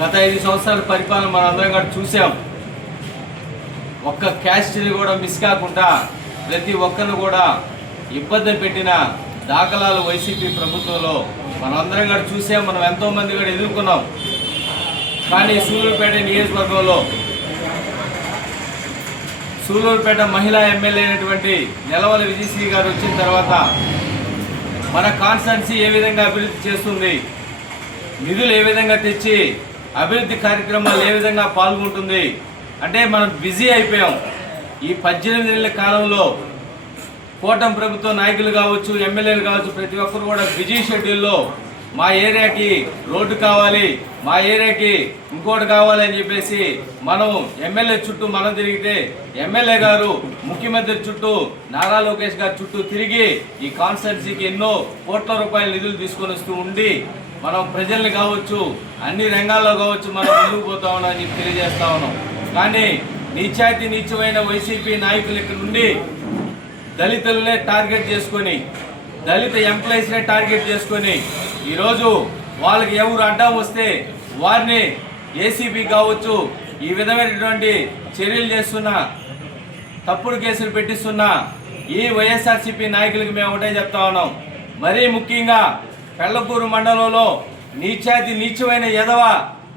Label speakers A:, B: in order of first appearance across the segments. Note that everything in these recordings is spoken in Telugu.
A: గత ఐదు సంవత్సరాల పరిపాలన మనం అందరం కూడా చూసాం. ఒక్క క్యాస్ట్ని కూడా మిస్ కాకుండా ప్రతి ఒక్కరిని కూడా ఇబ్బంది పెట్టిన దాఖలాలు వైసీపీ ప్రభుత్వంలో మనం అందరం కూడా చూసాం. మనం ఎంతోమంది కూడా ఎదుర్కొన్నాం. కానీ సూలూరుపేట నియోజకవర్గంలో సూలూరుపేట మహిళా ఎమ్మెల్యే అయినటువంటి నెలవల విజయశ్రీ గారు వచ్చిన తర్వాత మన కాన్స్టెన్సీ ఏ విధంగా అభివృద్ధి చేస్తుంది నిధులు ఏ విధంగా తెచ్చి అభివృద్ధి కార్యక్రమాలు ఏ విధంగా పాల్గొంటుంది? అంటే మనం బిజీ అయిపోయాం. ఈ పద్దెనిమిది నెలల కాలంలో కూటమి ప్రభుత్వ నాయకులు కావచ్చు ఎమ్మెల్యేలు కావచ్చు ప్రతి ఒక్కరు కూడా బిజీ షెడ్యూల్లో మా ఏరియాకి రోడ్డు కావాలి మా ఏరియాకి ఇంకోటి కావాలి అని చెప్పేసి మనం ఎమ్మెల్యే చుట్టూ మనం తిరిగితే ఎమ్మెల్యే గారు ముఖ్యమంత్రి చుట్టూ నారా లోకేష్ గారి చుట్టూ తిరిగి ఈ కాన్స్టెన్సీకి ఎన్నో కోట్ల రూపాయల నిధులు తీసుకొని వస్తూ ఉండి మనం ప్రజల్ని కావచ్చు అన్ని రంగాల్లో కావచ్చు మనం ముందుకు పోతా ఉన్నామని తెలియజేస్తా ఉన్నాం. కానీ నిత్యాతి నీచమైన వైసీపీ నాయకుల ఇక్కడ నుండి దళితులనే టార్గెట్ చేసుకొని దళిత ఎంప్లాయీస్నే టార్గెట్ చేసుకొని ఈరోజు వాళ్ళకి ఎవరు అడ్డం వస్తే వారిని ఏసీబీ కావచ్చు ఈ విధమైనటువంటి చర్యలు చేస్తున్న తప్పుడు కేసులు పెట్టిస్తున్న ఈ వైఎస్ఆర్సీపీ నాయకులకు మేము ఒకటే చెప్తా ఉన్నాం. మరీ ముఖ్యంగా పెళ్ళకూరు మండలంలో నీచాతి నీచమైన ఎదవ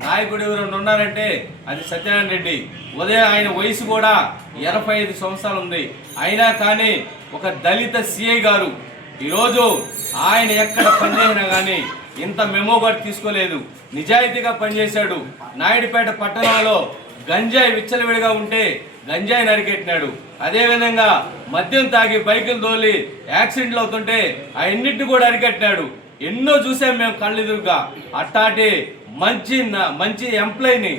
A: నాయకుడు ఎవరు ఉన్నారంటే అది సత్యనారాయణ రెడ్డి. ఉదయం ఆయన వయసు కూడా ఎనభై ఐదు సంవత్సరాలు ఉంది. అయినా కానీ ఒక దళిత సిఐ గారు ఈరోజు ఆయన ఎక్కడ పనిచేసినా కానీ ఇంత మెమో కూడా తీసుకోలేదు. నిజాయితీగా పనిచేశాడు. నాయుడుపేట పట్టణంలో గంజాయి విచ్చలవిడిగా ఉంటే గంజాయి నరికెట్టినాడు. అదేవిధంగా మద్యం తాగి బైకులు తోలి యాక్సిడెంట్లు అవుతుంటే అన్నిటిని కూడా అరికట్టినాడు. ఎన్నో చూసాం మేము కళ్ళెదురుగా. అట్టాటి మంచి మంచి ఎంప్లాయీని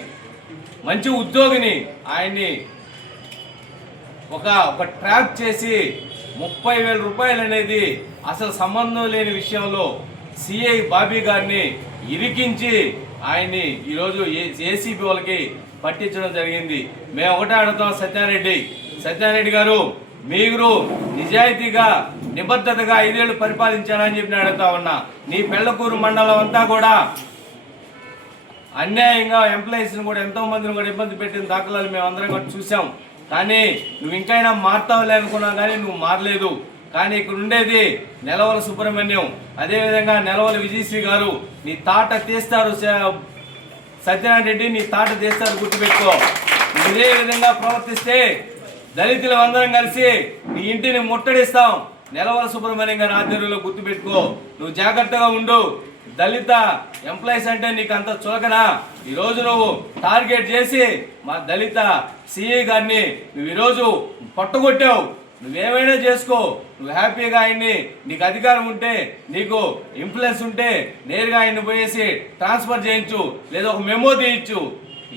A: మంచి ఉద్యోగిని ఆయన్ని ఒక ఒక ట్రాప్ చేసి ముప్పై వేల రూపాయలు అనేది అసలు సంబంధం లేని విషయంలో సిఐ బాబీ గారిని ఇరికించి ఆయన్ని ఈరోజు ఏసీబీ వాళ్ళకి పట్టించడం జరిగింది. మేము ఒకటే అడుగుతాం సత్యారెడ్డి. సత్యారెడ్డి గారు మీరు నిజాయితీగా నిబద్ధతగా ఐదేళ్ళు పరిపాలించానని చెప్పి నేను అడుగుతా ఉన్నా. నీ పెళ్ళకూరు మండలం అంతా కూడా అన్యాయంగా ఎంప్లాయీస్ని కూడా ఎంతో మందిని కూడా ఇబ్బంది పెట్టిన దాఖలాలు మేము అందరం కూడా చూసాం కానీ నువ్వు ఇంకైనా మారుతావులే అనుకున్నా కానీ నువ్వు మారలేదు. కానీ ఇక్కడ ఉండేది నెలవల సుబ్రహ్మణ్యం. అదేవిధంగా నెలవల విజయశ్రీ గారు నీ తాట తీస్తారు సత్యనారాయణ రెడ్డి నీ తాట తీస్తారు గుర్తుపెట్టుకో. ఇదే విధంగా ప్రవర్తిస్తే దళితులు అందరం కలిసి నీ ఇంటిని ముట్టడిస్తాం. నెలవల సుబ్రహ్మణ్యం గారి ఆధ్వర్యంలో గుర్తుపెట్టుకో నువ్వు జాగ్రత్తగా ఉండు. దళిత ఎంప్లాయీస్ అంటే నీకు అంత చులకనా? ఈరోజు నువ్వు టార్గెట్ చేసి మా దళిత సిఈ గారిని నువ్వు ఈరోజు పట్టుకొట్టావు. నువ్వేమైనా చేసుకో. నువ్వు హ్యాపీగా ఆయన్ని నీకు అధికారం ఉంటే నీకు ఇన్ఫ్లుయెన్స్ ఉంటే నేరుగా ఆయన్ని పోయేసి ట్రాన్స్ఫర్ చేయించు. లేదా ఒక మెమో తీయించు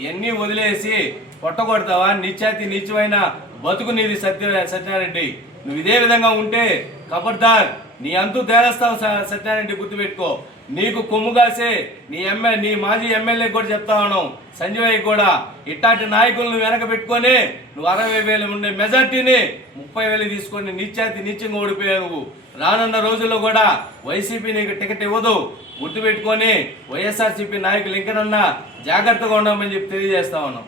A: ఇవన్నీ వదిలేసి కొట్టగొడతావా నిత్యాతి నీచమైన బతుకు నీది సత్య సత్యారెడ్డి నువ్వు ఇదే విధంగా ఉంటే కబర్దార్ నీ అంతు తేలేస్తావు సత్యారెడ్డి గుర్తుపెట్టుకో. నీకు కొమ్ము కాసే నీ ఎమ్మె నీ మాజీ ఎమ్మెల్యే కూడా చెప్తా ఉన్నావు. సంజయ్ కూడా ఇట్లాంటి నాయకులను వెనక పెట్టుకొని నువ్వు అరవై వేలు ఉండే మెజార్టీని ముప్పై వేలు తీసుకొని నిత్యాతి నీచంగా ఓడిపోయావు నువ్వు. రానున్న రోజుల్లో కూడా వైసీపీ నీకు టికెట్ ఇవ్వదు. గుర్తుపెట్టుకొని వైఎస్ఆర్సీపీ నాయకులు ఇంకనన్నా జాగ్రత్తగా ఉండమని చెప్పి తెలియజేస్తా ఉన్నాం.